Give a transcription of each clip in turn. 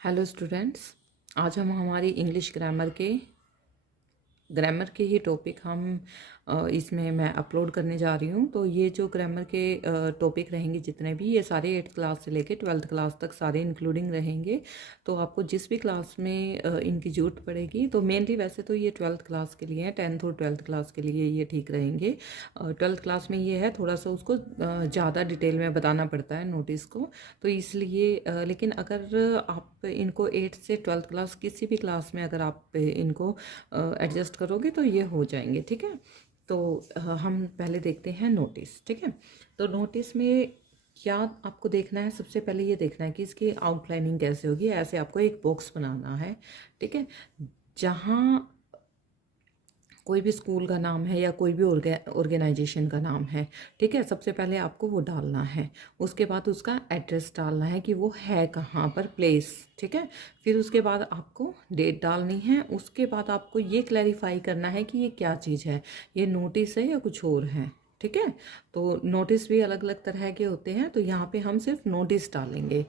Hello students. आज हम हमारी इंग्लिश ग्रामर के ही टॉपिक हम इसमें मैं अपलोड करने जा रही हूँ। तो ये जो ग्रामर के टॉपिक रहेंगे जितने भी, ये सारे 8th क्लास से लेके 12th क्लास तक सारे इंक्लूडिंग रहेंगे। तो आपको जिस भी क्लास में इनकी जरूरत पड़ेगी, तो मेनली वैसे तो ये 12th क्लास के लिए है, 10th और 12th क्लास के लिए ये ठीक रहेंगे। 12th क्लास में ये है थोड़ा सा उसको ज़्यादा डिटेल में बताना पड़ता है नोटिस को, तो इसलिए लेकिन अगर आप इनको 8th से 12th क्लास किसी भी क्लास में अगर आप इनको एडजस्ट करोगे तो ये हो जाएंगे। ठीक है, तो हम पहले देखते हैं नोटिस। ठीक है, तो नोटिस में क्या आपको देखना है, सबसे पहले ये देखना है कि इसकी आउटलाइनिंग कैसे होगी। ऐसे आपको एक बॉक्स बनाना है। ठीक है, जहाँ कोई भी स्कूल का नाम है या कोई भी ऑर्गेनाइजेशन का नाम है, ठीक है, सबसे पहले आपको वो डालना है। उसके बाद उसका एड्रेस डालना है कि वो है कहाँ पर, प्लेस। ठीक है, फिर उसके बाद आपको डेट डालनी है। उसके बाद आपको ये क्लैरिफाई करना है कि ये क्या चीज़ है, ये नोटिस है या कुछ और है। ठीक है, तो नोटिस भी अलग अलग तरह के होते हैं, तो यहाँ पे हम सिर्फ नोटिस डालेंगे।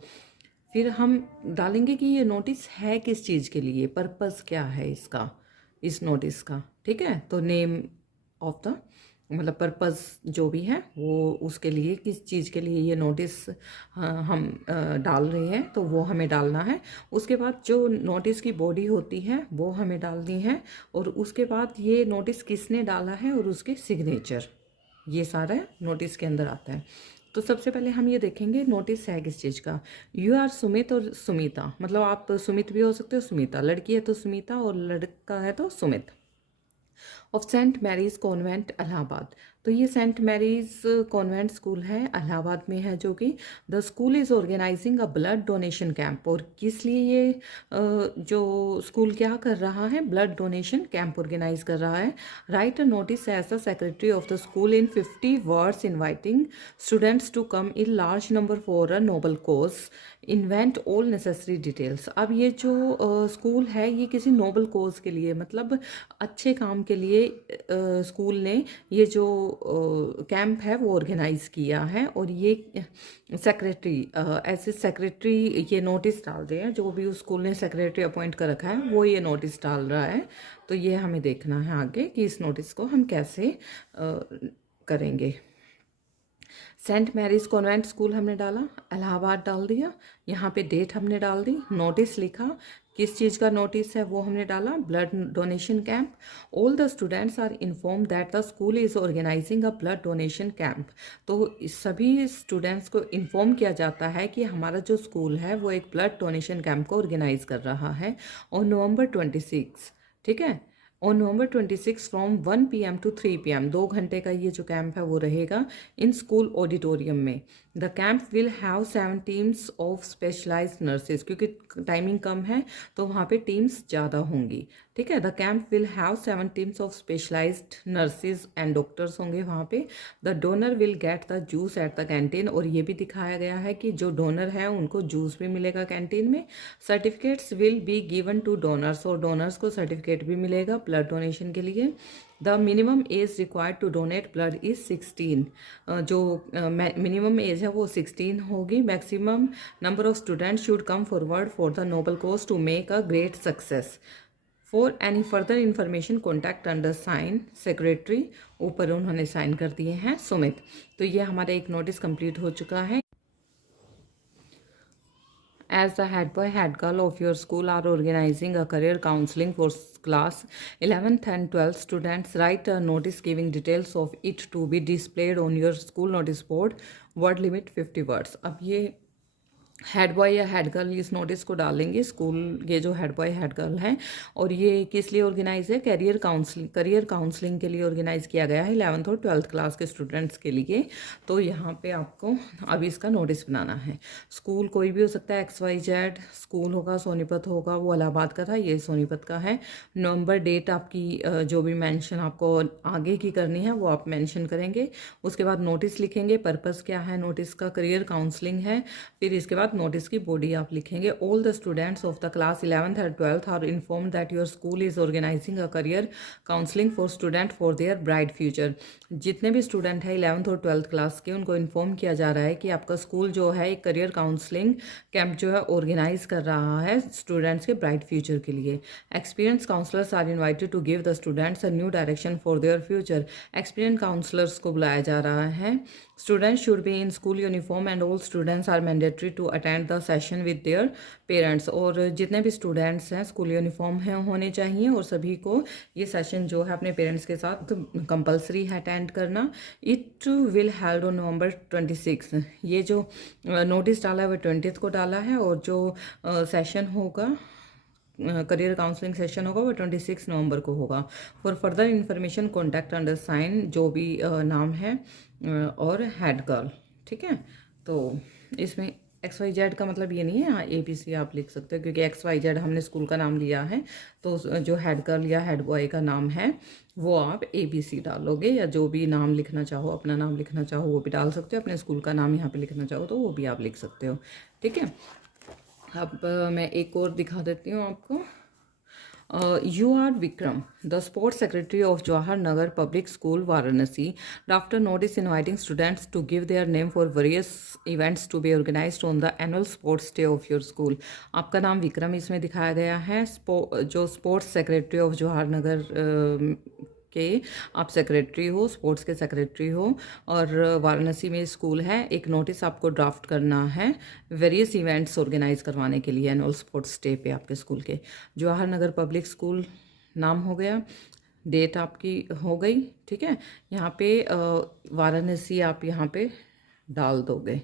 फिर हम डालेंगे कि ये नोटिस है किस चीज़ के लिए, पर्पस क्या है इसका, इस नोटिस का। ठीक है, तो नेम ऑफ द मतलब पर्पस जो भी है वो उसके लिए, किस चीज़ के लिए ये नोटिस हम डाल रहे हैं, तो वो हमें डालना है। उसके बाद जो नोटिस की बॉडी होती है वो हमें डालनी है, और उसके बाद ये नोटिस किसने डाला है और उसके सिग्नेचर, ये सारा नोटिस के अंदर आता है। तो सबसे पहले हम ये देखेंगे नोटिस है किस चीज़ का। यू आर सुमित और सुमिता, मतलब आप सुमित भी हो सकते हो, सुमिता लड़की है तो सुमिता और लड़का है तो Sumit, of Saint Mary's convent Allahabad. तो ये सेंट मैरीज कॉन्वेंट स्कूल है, इलाहाबाद में है, जो कि the school is organising a blood donation camp. और किस लिए ये जो स्कूल क्या कर रहा है, ब्लड डोनेशन कैंप ऑर्गेनाइज कर रहा है। Write a notice as the secretary of the school in 50 words inviting students to come in large number for a noble cause, invent all necessary details. अब ये जो स्कूल है ये किसी Nobel कोज के लिए, मतलब अच्छे काम के लिए स्कूल ने ये जो कैंप है वो ऑर्गेनाइज किया है। और ये सेक्रेटरी ऐसे सेक्रेटरी ये नोटिस डाल रहे हैं, जो भी उस स्कूल ने सेक्रेटरी अपॉइंट कर रखा है वो ये नोटिस डाल रहा है। तो ये हमें देखना है आगे कि इस नोटिस को हम कैसे करेंगे। सेंट मैरीज कॉन्वेंट स्कूल हमने डाला, इलाहाबाद डाल दिया, यहाँ पे डेट हमने डाल दी, नोटिस लिखा, किस चीज़ का नोटिस है वो हमने डाला, blood donation camp. All the students are inform that the school is organising a blood donation camp. तो सभी स्टूडेंट्स को इन्फॉर्म किया जाता है कि हमारा जो स्कूल है वो एक ब्लड डोनेशन कैंप को ऑर्गेनाइज कर रहा है और नवंबर 26। ठीक है, on November 26 from 1 PM to 3 PM, 2 घंटे का ये जो कैंप है वो रहेगा इन स्कूल ऑडिटोरियम में। The camp will have 7 teams of specialised nurses, क्योंकि टाइमिंग कम है तो वहाँ पे टीम्स ज़्यादा होंगी। ठीक है, the camp will have 7 teams of specialised nurses and doctors होंगे वहाँ पे। The donor will get the juice at the canteen, और ये भी दिखाया गया है कि जो डोनर है उनको जूस भी मिलेगा कैंटीन में। Certificates will be given to donors, और डोनर्स को सर्टिफिकेट भी मिलेगा ब्लड डोनेशन के लिए। The minimum age required to donate blood is 16। जो मिनिमम एज है वो 16 होगी। Maximum number of students should come forward for the noble cause to make a great success. For any further information contact under sign secretary. ऊपर उन्होंने sign कर दिए हैं सुमित। तो ये हमारा एक नोटिस कंप्लीट हो चुका है। As the head boy, head girl of your school are organizing a career counseling for class 11th and 12th students, write a notice giving details of it to be displayed on your school notice board. Word limit 50 words. अब ये head boy या head girl इस notice को डालेंगे school, ये जो head boy head girl हैं। और ये किस लिए ऑर्गेनाइज है, करियर काउंसलिंग के लिए ऑर्गेनाइज किया गया है 11th और 12th क्लास के स्टूडेंट्स के लिए। तो यहाँ पे आपको अभी इसका नोटिस बनाना है। स्कूल कोई भी हो सकता है, XYZ स्कूल होगा, सोनीपत होगा, वो इलाहाबाद का था, ये सोनीपत का है। नवंबर डेट आपकी जो भी मेंशन आपको आगे की करनी है वो आप मेंशन करेंगे। उसके बाद नोटिस लिखेंगे, पर्पस क्या है नोटिस का, करियर काउंसलिंग है। फिर इसके बाद बाद नोटिस की बॉडी आप लिखेंगे। All the students of the class 11th और 12th are informed that your school is organising a career counselling for student for their bright future. जितने भी स्टूडेंट हैं 11th और 12th क्लास के, उनको इन्फॉर्म किया जा रहा है कि आपका स्कूल जो है एक करियर काउंसलिंग कैंप जो है ऑर्गेनाइज कर रहा है स्टूडेंट्स के ब्राइट फ्यूचर के लिए। Experience counsellors are invited to give the students a new direction for their future. Experience counsellors को बुलाया जा रहा है। Students should be in school uniform and all students are mandatory to attend the session with their parents. और जितने भी students हैं school uniform हैं होने चाहिए और सभी को ये सेशन जो है अपने पेरेंट्स के साथ कंपलसरी है अटेंड करना। It will held on November 26। ये जो नोटिस डाला है वो 20th को डाला है और जो सेशन होगा करियर काउंसलिंग सेशन होगा वो 26 नवंबर को होगा। For further information contact under sign जो भी नाम है और हेड गर्ल। ठीक है, तो इसमें XYZ का मतलब ये नहीं है, हाँ ABC आप लिख सकते हो क्योंकि XYZ हमने स्कूल का नाम लिया है, तो जो हेड गर्ल या हेड बॉय का नाम है वो आप ABC डालोगे, या जो भी नाम लिखना चाहो, अपना नाम लिखना चाहो वो भी डाल सकते हो, अपने स्कूल का नाम यहाँ पे लिखना चाहो तो वो भी आप लिख सकते हो। ठीक है, अब मैं एक और दिखा देती हूँ आपको। You are Vikram, the sports secretary of Jawahar Nagar Public School, Varanasi. Drafted notice inviting students to give their name for various events to be organized on the annual sports day of your school. आपका नाम विक्रम इसमें दिखाया गया है। जो sports secretary of Jawahar Nagar के आप secretary हो, स्पोर्ट्स के सेक्रेटरी हो और वाराणसी में स्कूल है। एक नोटिस आपको ड्राफ्ट करना है वेरियस इवेंट्स ऑर्गेनाइज करवाने के लिए एनुअल स्पोर्ट्स डे पे आपके स्कूल के। जवाहर नगर पब्लिक स्कूल नाम हो गया, डेट आपकी हो गई। ठीक है, यहाँ पे वाराणसी आप यहाँ पे डाल दोगे।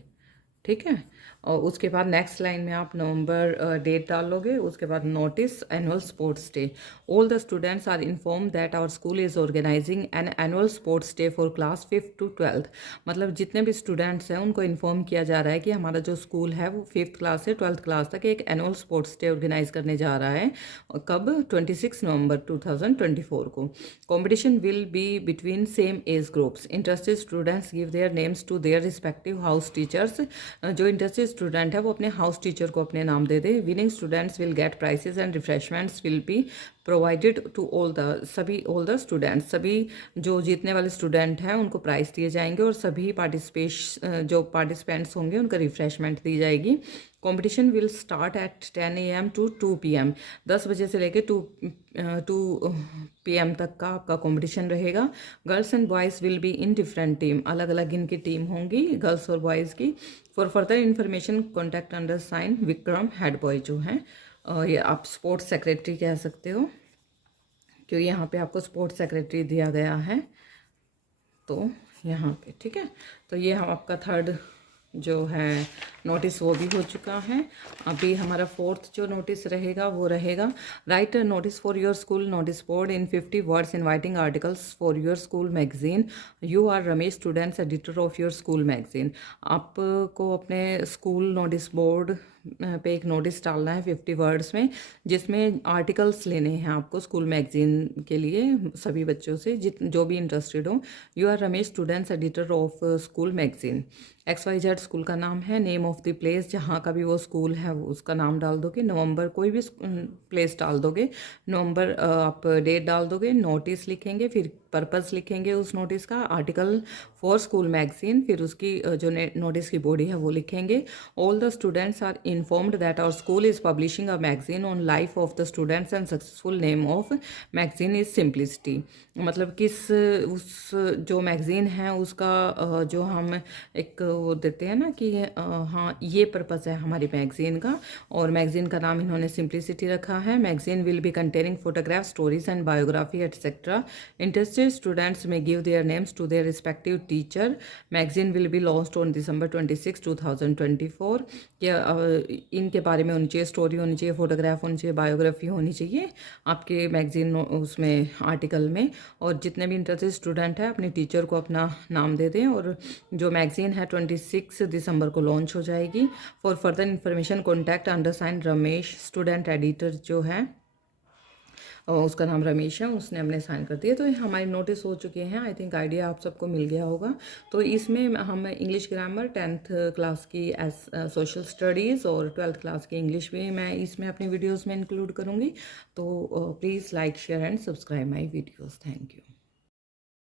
ठीक है, और उसके बाद नेक्स्ट लाइन में आप नवंबर डेट डालोगे। उसके बाद notice annual sports day. All the students are inform that our school is organising an annual sports day for class 5th to 12th। मतलब जितने भी स्टूडेंट्स हैं उनको इन्फॉर्म किया जा रहा है कि हमारा जो स्कूल है वो 5th क्लास से 12th क्लास तक एक एनुअल स्पोर्ट्स डे ऑर्गेनाइज करने जा रहा है। कब? 26 नवंबर 2024 को। Competition will be between same age groups. Interested students give their names to their respective house teachers. जो इंटरेस्टेड स्टूडेंट है वो अपने हाउस टीचर को अपने नाम दे दे। Winning students will get prizes and refreshments will be provided to all the students. सभी जो जीतने वाले स्टूडेंट हैं उनको प्राइज दिए जाएंगे और सभी जो पार्टिसिपेंट्स होंगे उनका रिफ्रेशमेंट दी जाएगी। Competition will start at 10 AM to 2 PM। 10 बजे से लेकर 2 PM तक का आपका कंपटीशन रहेगा। Girls and boys will be in different team. अलग अलग इनकी टीम होंगी गर्ल्स और बॉयज़ की। For further information contact under sign Vikram, head boy जो हैं। ये आप स्पोर्ट्स सेक्रेटरी कह सकते हो क्योंकि यहाँ पे आपको स्पोर्ट्स सेक्रेटरी दिया गया है तो यहाँ पे। ठीक है, तो ये हम आपका थर्ड जो है नोटिस वो भी हो चुका है। अभी हमारा 4th जो नोटिस रहेगा वो रहेगा write notice for your school notice board in 50 words inviting articles for your school magazine. You are Ramesh, students editor of your school magazine. आपको अपने स्कूल नोटिस बोर्ड पे एक नोटिस डालना है 50 वर्ड्स में, जिसमें आर्टिकल्स लेने हैं आपको स्कूल मैगजीन के लिए सभी बच्चों से जो भी इंटरेस्टेड हो। You are Ramesh, students editor of school magazine. XYZ school का नाम है। नेम ऑफ द प्लेस, जहाँ का भी वो स्कूल है वो उसका नाम डाल दोगे। नवंबर कोई भी प्लेस डाल दोगे। नवंबर आप डेट डाल दोगे। नोटिस लिखेंगे, फिर पर्पस लिखेंगे उस नोटिस का। आर्टिकल फॉर स्कूल मैगजीन, फिर उसकी जो नोटिस की बॉडी है वो लिखेंगे। All the students are informed that our school is publishing a magazine on life of the students and successful name of magazine is simplicity. मतलब किस उस जो मैगजीन है उसका जो हम एक वो देते हैं ना कि हाँ ये पर्पस है हमारी मैगजीन का, और मैगजीन का नाम इन्होंने सिंप्लिसिटी रखा है। Magazine will be containing photograph, stories and biography etcetera. Interested students may give their names to their respective teacher. Magazine will be launched on December 26, 2024। इनके बारे में होनी चाहिए, स्टोरी होनी चाहिए, फोटोग्राफ होनी चाहिए, बायोग्राफी होनी चाहिए आपके मैगजीन उसमें आर्टिकल में। और जितने भी इंटरेस्टेड स्टूडेंट है अपने टीचर को अपना नाम दे दें। और जो मैगजीन है 26 दिसंबर को लॉन्च हो जाएगी। For further information contact under sign Ramesh, student editor जो है उसका नाम रमेश है, उसने हमने साइन कर दिया। तो हमारे नोटिस हो चुके हैं, आई थिंक आइडिया आप सबको मिल गया होगा। तो इसमें हम इंग्लिश ग्रामर 10th क्लास की एस सोशल स्टडीज़ और 12th क्लास की इंग्लिश भी मैं इसमें अपनी वीडियोज़ में इंक्लूड करूँगी। तो please like share and subscribe my videos. Thank you.